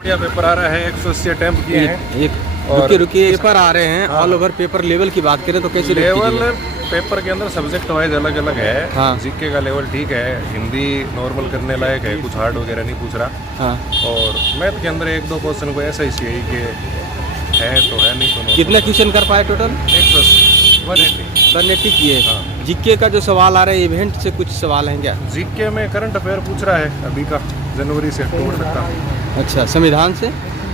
बढ़िया पेपर आ रहा है, 180 अटेम्प्ट किए हैं। रुकिए रुकिए, पेपर आ रहे हैं। ऑल ओवर पेपर लेवल की बात करें तो कैसे लेवल पेपर के अंदर सब्जेक्ट वाइज अलग अलग है। हाँ। जीके का लेवल ठीक है, हिंदी नॉर्मल करने लायक है, कुछ हार्ड वगैरह नहीं पूछ रहा। हाँ। और मैथ के अंदर एक दो क्वेश्चन को ऐसा ही चाहिए कि है तो है, नहीं तो कितने क्वेश्चन कर पाए टोटल? 180 किए। हाँ। जीके का जो सवाल आ रहा है इवेंट से कुछ सवाल हैं क्या? जीके में करंट अफेयर पूछ रहा है अभी का, जनवरी से अक्टूबर तक का। अच्छा, संविधान से?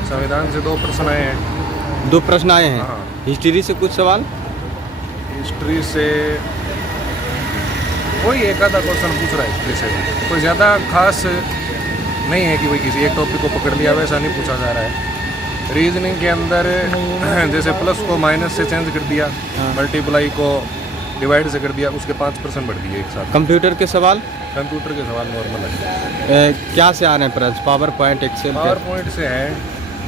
संविधान से 2 प्रश्न आए हैं। 2 प्रश्न आए हैं। हाँ। हिस्ट्री से कुछ सवाल? हिस्ट्री से कोई एक आधा क्वेश्चन पूछ रहा है। हिस्ट्री से भी कोई ज़्यादा खास नहीं है कि भाई किसी एक टॉपिक को पकड़ लिया, वैसा नहीं पूछा जा रहा है। रीजनिंग के अंदर जैसे प्लस को माइनस से चेंज कर दिया, मल्टीप्लाई को डिवाइड से कर दिया, उसके 5% बढ़ दिए एक साथ। कंप्यूटर के सवाल? कंप्यूटर के सवाल नॉर्मल है। क्या से आ रहे हैं प्रश्न? Power point, Excel? Power point से है,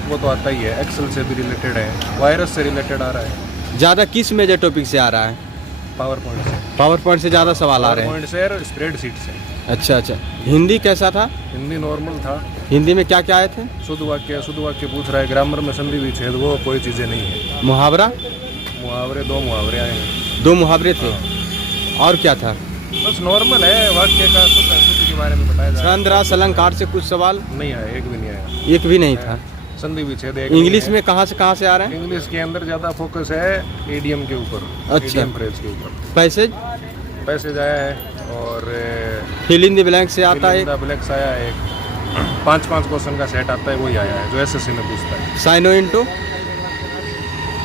वो तो आता ही है। एक्सेल से भी रिलेटेड है, वायरस से रिलेटेड आ रहा है। ज़्यादा किस मेजर टॉपिक से आ रहा है? पावर पॉइंट से। पावर पॉइंट से ज़्यादा सवाल आ रहे हैं। पॉइंट से और स्प्रेडशीट से। अच्छा अच्छा। हिंदी कैसा था? हिंदी नॉर्मल था। हिंदी में क्या क्या आए थे? शुद्ध वाक्य पूछ रहा है। ग्रामर में संधि विच्छेद वो कोई चीज़ें नहीं है। मुहावरा? मुहावरे 2 मुहावरे आए हैं। 2 मुहावरे थे। और क्या था? बस नॉर्मल है, वाक्य का शुद्ध के बारे में बताया जा रहा है। छंद रास अलंकार से कुछ सवाल? नहीं आया, एक भी नहीं आया। एक भी नहीं था। संधि विच्छेद एक। इंग्लिश में कहाँ से आ रहे हैं? इंग्लिश के अंदर ज़्यादा फोकस है एडीएम के ऊपर। अच्छा। एडीएम फ्रेज के ऊपर पैसेज आया है। और फिल इन द ब्लैंक से आता है। ब्लैंक्स आया है। 5 क्वेश्चन का सेट आता है, वही आया है जो एसएससी में पूछता है। साइनो इंटू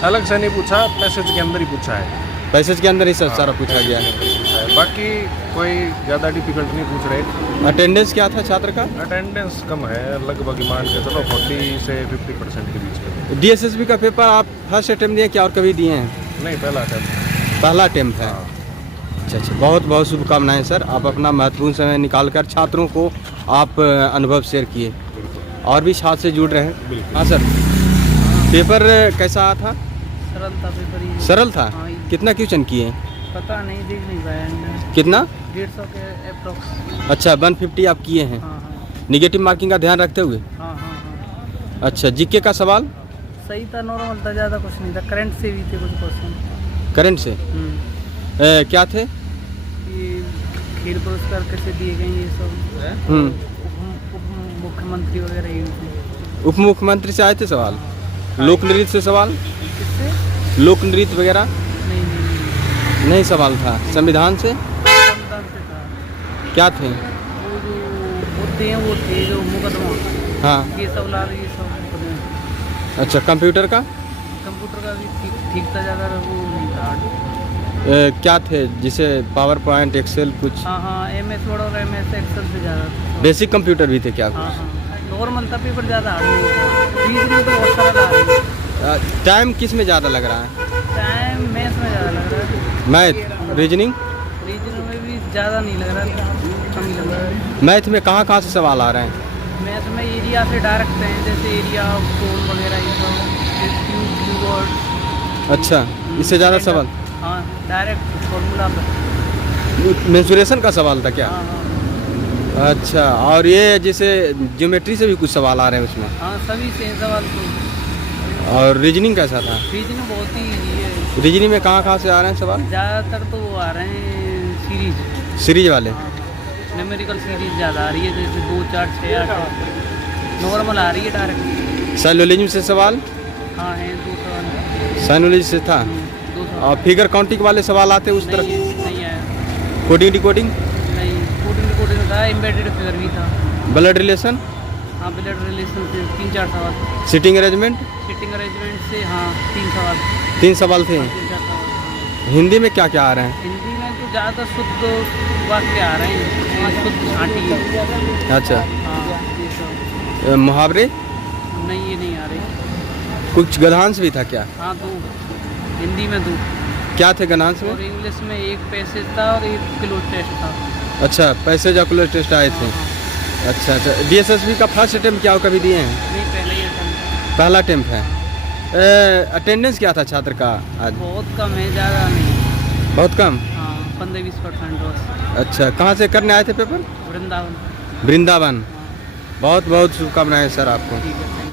अलग से नहीं पूछा, पैसेज के अंदर ही पूछा है। पैसेज के अंदर ही सब सारा पूछा गया है। बाकी कोई ज़्यादा डिफिकल्ट नहीं पूछ रहे। अटेंडेंस क्या था छात्र का? अटेंडेंस कम है, लगभग मान के चलो 40 से 50% के बीच में। डीएसएसबी का पेपर आप फर्स्ट अटेम्प्ट दिए क्या और कभी दिए हैं? नहीं, पहला अटेम्प्ट है। अच्छा अच्छा, बहुत बहुत शुभकामनाएं सर। आप अपना महत्वपूर्ण समय निकालकर छात्रों को आप अनुभव शेयर किए और भी छात्र से जुड़ रहे हैं। हाँ सर, पेपर कैसा था? सरल था पेपर। ही सरल था। हाँ, कितना क्वेश्चन किए? पता नहीं, देख नहीं पाया। कितना? 150 के अप्रोक्स। अच्छा, 150 आप किए हैं। हाँ हाँ निगेटिव मार्किंग का ध्यान रखते हुए? हाँ हाँ। अच्छा, जीके का सवाल? सही था, नॉर्मल था, ज़्यादा कुछ नहीं था। करंट से भी थे कुछ क्वेश्चन। करंट से? क्या थे? ये खेल पुरस्कार कैसे दिए गए ये सब। उप मुख्यमंत्री वगैरह ये थे। उप मुख्यमंत्री से आए थे सवाल? लोक नृत्य से सवाल? किससे? लोक नृत्य वगैरह नहीं, नहीं सवाल था। संविधान से? संविधान से था। क्या थे? वो जो होते हैं वो थे जो मुकदमा। हाँ। ये सब ला ये सब मुकदमे। अच्छा, कंप्यूटर का? कंप्यूटर का भी ठीक था, ज़्यादा वो नहीं था। क्या थे जिसे पावर पॉइंट, एक्सेल कुछ? हाँ हाँ, MS वर्ड और MS एक्सेल से ज़्यादा था। बेसिक कंप्यूटर भी थे क्या कुछ? हाँ हाँ, नॉर्मल था पेपर, ज़्यादा हार्ड नहीं था। रीजनिंग तो बहुत सारा आ रही है। टाइम किस में ज़्यादा लग रहा है? टाइम मैथ में ज़्यादा लग रहा है। मैथ? रीजनिंग? रीजनिंग में भी ज़्यादा नहीं लग रहा, कम ही लग रहा है। मैथ में कहाँ से सवाल आ रहे हैं? मैथ में एरिया से डायरेक्ट हैं, जैसे एरिया कोल वगैरह ये सब, कीवर्ड। अच्छा, इससे ज़्यादा सवाल? हाँ, डायरेक्ट फॉर्मूला पर। मेंसुरेशन का सवाल था क्या? हाँ हाँ अच्छा, और ये जैसे ज्योमेट्री से भी कुछ सवाल आ रहे हैं उसमें? हाँ, सभी से सवाल तो। और रीजनिंग कैसा था? रीजनिंग बहुत ही ईजी है। रीजनिंग में कहाँ से आ रहे हैं सवाल? ज़्यादातर तो वो आ रहे हैं सीरीज वाले? न्यूमेरिकल सीरीज ज़्यादा आ रही है, जैसे 2, 4, 6, 8। नॉर्मल आ रही है डायरेक्ट। साइलोजिज्म से सवाल? हाँ है, 2 सवाल। साइलोजिज्म से था। 2 सवाल। और फिगर काउंटिंग वाले सवाल आते उस तरफ? नहीं आया। Coding decoding? नहीं, कोडिंग था। एम्बेडेड फिगर भी था। Blood relation? हाँ, ब्लड रिलेशन से 3-4 सवाल। Sitting arrangement? सिटिंग अरेंजमेंट से हाँ 3 सवाल। 3 सवाल थे। 3-4 सवाल। हिंदी में क्या क्या आ रहे हैं? हिंदी में तो ज़्यादा शुद्ध वाक्य आ रहे हैं, शुद्ध छाटी है। अच्छा। हाँ, ये सब। मुहावरे? नहीं, ये नहीं आ रही। कुछ गद्यांश भी था क्या? हाँ, 2 हिंदी में 2। क्या थे गद्यांश और में? इंग्लिश में 1 पैसेज था और 1 क्लोज टेस्ट था। अच्छा, पैसेज और क्लोज टेस्ट आए थे। अच्छा अच्छा। डीएसएसबी का फर्स्ट अटेम्प्ट क्या कभी दिए हैं? नहीं, पहले ही अटेम्प्ट। पहला अटेम्प्ट है। अटेंडेंस क्या था छात्र का आज? बहुत कम है, ज़्यादा नहीं। बहुत कम? हाँ, 15-20% बस। अच्छा, कहाँ से करने आए थे पेपर? वृंदावन। वृंदावन? हाँ। बहुत बहुत शुभकामनाएं सर आपको। ठीक है।